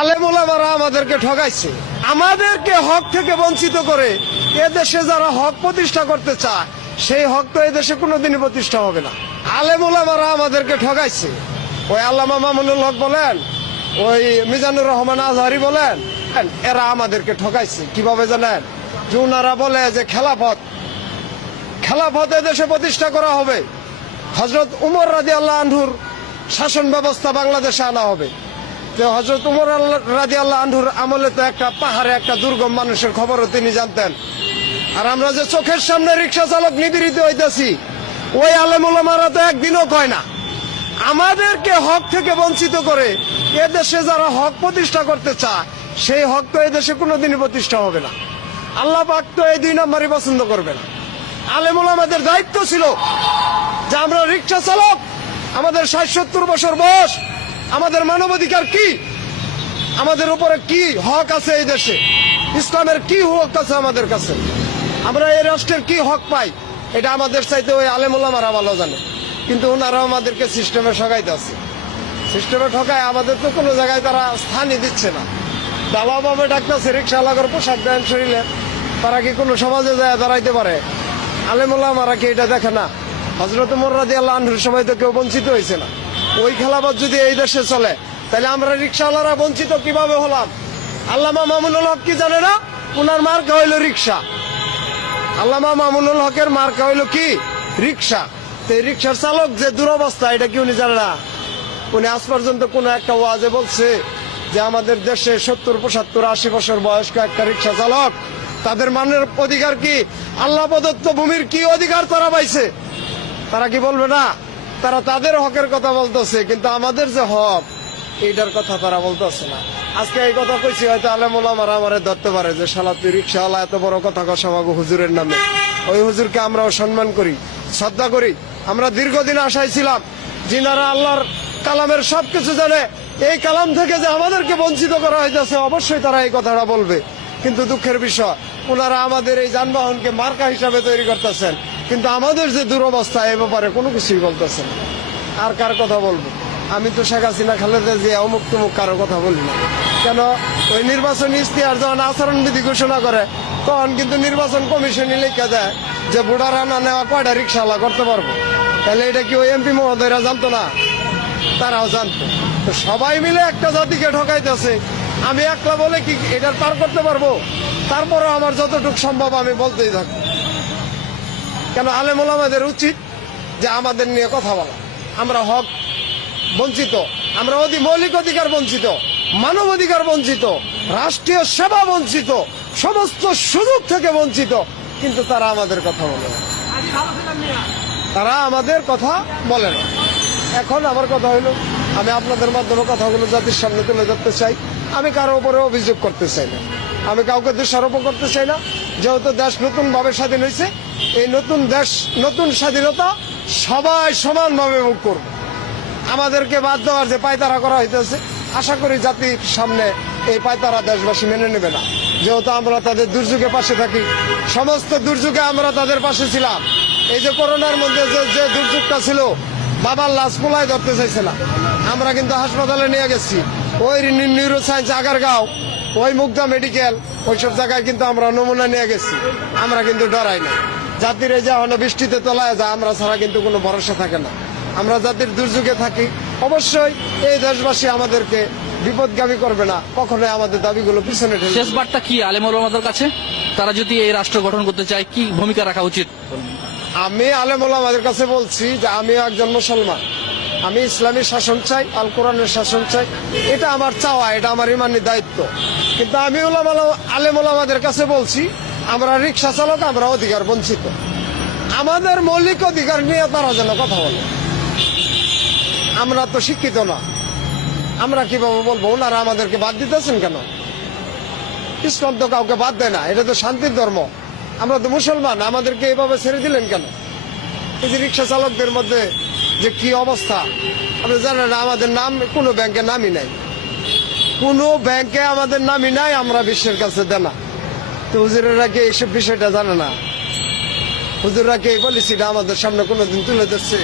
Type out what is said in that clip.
আলেমুলামারা আমাদেরকে ঠগাইছে। আমাদেরকে হক থেকে বঞ্চিত করে এদেশে যারা হক প্রতিষ্ঠা করতে চায়, সেই হক তো এদেশে কোনোদিনই প্রতিষ্ঠা হবে না। আলেমুলামারা আমাদেরকে ঠগাইছে। ওই আল্লামা মামুনুল হক বলেন, ওই মিজানুর রহমান আজহারি বলেন, এরা আমাদেরকে ঠগাইছে। কীভাবে জানেন? যে ওনারা বলে যে খেলাফত খেলাফত দেশে প্রতিষ্ঠা করা হবে। হজরত উমর রাজি আল্লাহ আনহুর শাসন ব্যবস্থা বাংলাদেশে আনা হবে। যে হজরত উমর রাজি আল্লাহ আনহুর আমলে তো একটা পাহাড়ে একটা দুর্গম মানুষের খবরও তিনি জানতেন। আর আমরা যে চোখের সামনে রিক্সা চালক নিপীড়িত হইতেছি, ওই আলেমুলামারা তো একদিনও কয় না। আমাদেরকে হক থেকে বঞ্চিত করে এদেশে যারা হক প্রতিষ্ঠা করতে চায়, সেই হক তো এদেশে কোনোদিনই প্রতিষ্ঠা হবে না। আল্লাহ পাক তো এই দুই নম্বরই পছন্দ করবে না। আলেমুল আমাদের দায়িত্ব ছিল যে আমরা রিক্সা চালক, আমাদের ষাট সত্তর বছর বয়স আমাদের মানবাধিকার কি? আমাদের উপরে কি হক আছে এই দেশে? ইসলামের কি হক আছে আমাদের কাছে? আমরা এই রাষ্ট্রের কি হক পাই? এটা আমাদের চাইতে ওই আলেমুল্লামারা ভালো জানে। কিন্তু ওনারা আমাদেরকে সিস্টেমে ঠকাইতে আছে। সিস্টেমে ঠকায় আমাদের তো কোনো জায়গায় তারা স্থানই দিচ্ছে না। দালাভাবে ডাকতেছে রিক্সা লাগার পোশাক দেন শরীরে। তারা কি কোনো সমাজে যায় দাঁড়াইতে পারে? আলেমুল্লামারা কি এটা দেখে না? হজরত মোর্রাদি আল্লাহ আনহুর সময় তো কেউ বঞ্চিত হয়েছে না। ওই খেলাবাদ যদি এই দেশে চলে, তাহলে আমরা রিক্সাওয়ালারা বঞ্চিত কীভাবে হলাম? আল্লামা মামুনুল হক কি জানে না? উনার মার্কা হইল রিক্সা। আল্লামা মামুনুল হকের মার্কা হইল কি? রিক্সা। তো রিক্সার চালক যে দুরবস্থা, এটা কি উনি জানে না? উনি আজ পর্যন্ত কোন একটা ওয়াজে বলছে যে আমাদের দেশে সত্তর, পঁচাত্তর, আশি বছর বয়স্ক একটা রিক্সা চালক, তাদের মানের অধিকার কি? আল্লাহ প্রদত্ত ভূমির কি অধিকার তারা পাইছে? তারা কি বলবে না? তারা তাদের হকের কথা বলতেছে, কিন্তু আমাদের যে হক এইটার কথা তারা বলতেছে না। আজকে এই কথা কইছি, হয়তো আলেমুলামারা আমারে ধরতে পারে যে, শালা, তুই রিক্সাওয়ালা এত বড় কথা কষামাগো হুজুরের নামে। ওই হুজুরকে আমরাও সম্মান করি, শ্রদ্ধা করি। আমরা দীর্ঘদিন আশায় ছিলাম, যিনারা আল্লাহর কালামের সবকিছু জানে, এই কালাম থেকে যে আমাদেরকে বঞ্চিত করা হইতেছে, অবশ্যই তারা এই কথাটা বলবে। কিন্তু দুঃখের বিষয় ওনারা আমাদের এই যানবাহনকে মার্কা হিসাবে তৈরি করতেছেন। কিন্তু আমাদের যে দুরবস্থা এ ব্যাপারে কোনো কিছুই বলতেছে না। আর কার কথা বলব? আমি তো শেখ হাসিনা, খালেদা জিয়া, অমুক তুমুক কারও কথা বলি না। কেন? ওই নির্বাচনী ইস্তিহার যখন আচরণবিধি ঘোষণা করে, তখন কিন্তু নির্বাচন কমিশনই লিখে দেয় যে বুড়ারা না নেওয়া কয়টা রিক্সাওয়ালা করতে পারব? তাহলে এটা কি ওই এমপি মহোদয়রা জানতো না? তারাও জানতো। তো সবাই মিলে একটা জাতিকে ঠকাইতেছে। আমি একলা বলে কি এটার পার করতে পারব? তারপরে আমার যতটুকু সম্ভব আমি বলতেই থাকব। কেন আলেমুল আমাদের উচিত যে আমাদের নিয়ে কথা বলা? আমরা হক বঞ্চিত, আমরা অধি মৌলিক অধিকার বঞ্চিত, মানব অধিকার বঞ্চিত, রাষ্ট্রীয় সেবা বঞ্চিত, সমস্ত সুযোগ থেকে বঞ্চিত, কিন্তু তারা আমাদের কথা বলে না। তারা আমাদের কথা বলে না। এখন আমার কথা হইল, আমি আপনাদের মাধ্যমে কথাগুলো জাতির সামনে তুলে ধরতে চাই। আমি কারও উপরে অভিযোগ করতে চাই না। আমি কাউকে দোষারোপ করতে চাই না। যেহেতু দেশ নতুন ভাবে স্বাধীন হয়েছে এই নতুন দেশ, নতুন স্বাধীনতা সবাই সমানভাবে মুখ করবে। আমাদেরকে বাদ দেওয়ার যে পায়তারা করা হইতেছে, আশা করি জাতির সামনে এই পায়তারা দেশবাসী মেনে নেবে না। যেহেতু আমরা তাদের দুর্যোগে পাশে থাকি, সমস্ত দুর্যোগে আমরা তাদের পাশে ছিলাম। এই যে করোনার মধ্যে যে যে দুর্যোগটা ছিল, বাবার লাশ পোলায় ধরতে চাইছে না আমরা কিন্তু হাসপাতালে নিয়ে গেছি। ওই নিউরো সায়েন্স আগারগাঁও, ওই মুগ্ধা মেডিকেল ওইসব জায়গায় কিন্তু আমরা নমুনা নিয়ে গেছি। আমরা কিন্তু ডরাই না জাতির এই যে বৃষ্টিতে তোলায় যা আমরা ছাড়া কিন্তু কোনো ভরসা থাকে না। আমরা জাতির দুর্যোগে থাকি। অবশ্যই এই দেশবাসী আমাদেরকে বিপদগামী করবে না। কখনোই আমাদের দাবিগুলো পিছনে ঠেলে শেষ বার্তা কি আলেমর আমাদের কাছে? তারা যদি এই রাষ্ট্র গঠন করতে চায় কি ভূমিকা রাখা উচিত? আমি আলেমুল আমাদের কাছে বলছি যে আমিও একজন মুসলমান। আমি ইসলামী শাসন চাই আল কোরআনের শাসন চাই। এটা আমার চাওয়া এটা আমার ইমানি দায়িত্ব। কিন্তু আমি আলেমুল আমাদের কাছে বলছি আমরা রিক্সা চালক, আমরা অধিকার বঞ্চিত। আমাদের মৌলিক অধিকার নিয়ে তারা যেন কথা বলে। আমরা তো শিক্ষিত না। আমরা কীভাবে বলব? ওনারা আমাদেরকে বাদ দিতেছেন কেন? ইসলাম তো কাউকে বাদ দেয় না। এটা তো শান্তির ধর্ম। আমরা তো মুসলমান। আমাদেরকে এভাবে ছেড়ে দিলেন কেন? এই যে রিক্সা চালকদের মধ্যে যে কি অবস্থা? আপনি জানেন আমাদের নাম, কোনো ব্যাংকে নামই নাই। কোনো ব্যাংকে আমাদের নামই নাই, আমরা বিশ্বের কাছে দেনা। তো হুজুরেরা কি এইসব বিষয়টা জানে না? হুজুররা কি এই পলিসিটা আমাদের সামনে কোনোদিন তুলে ধরছে?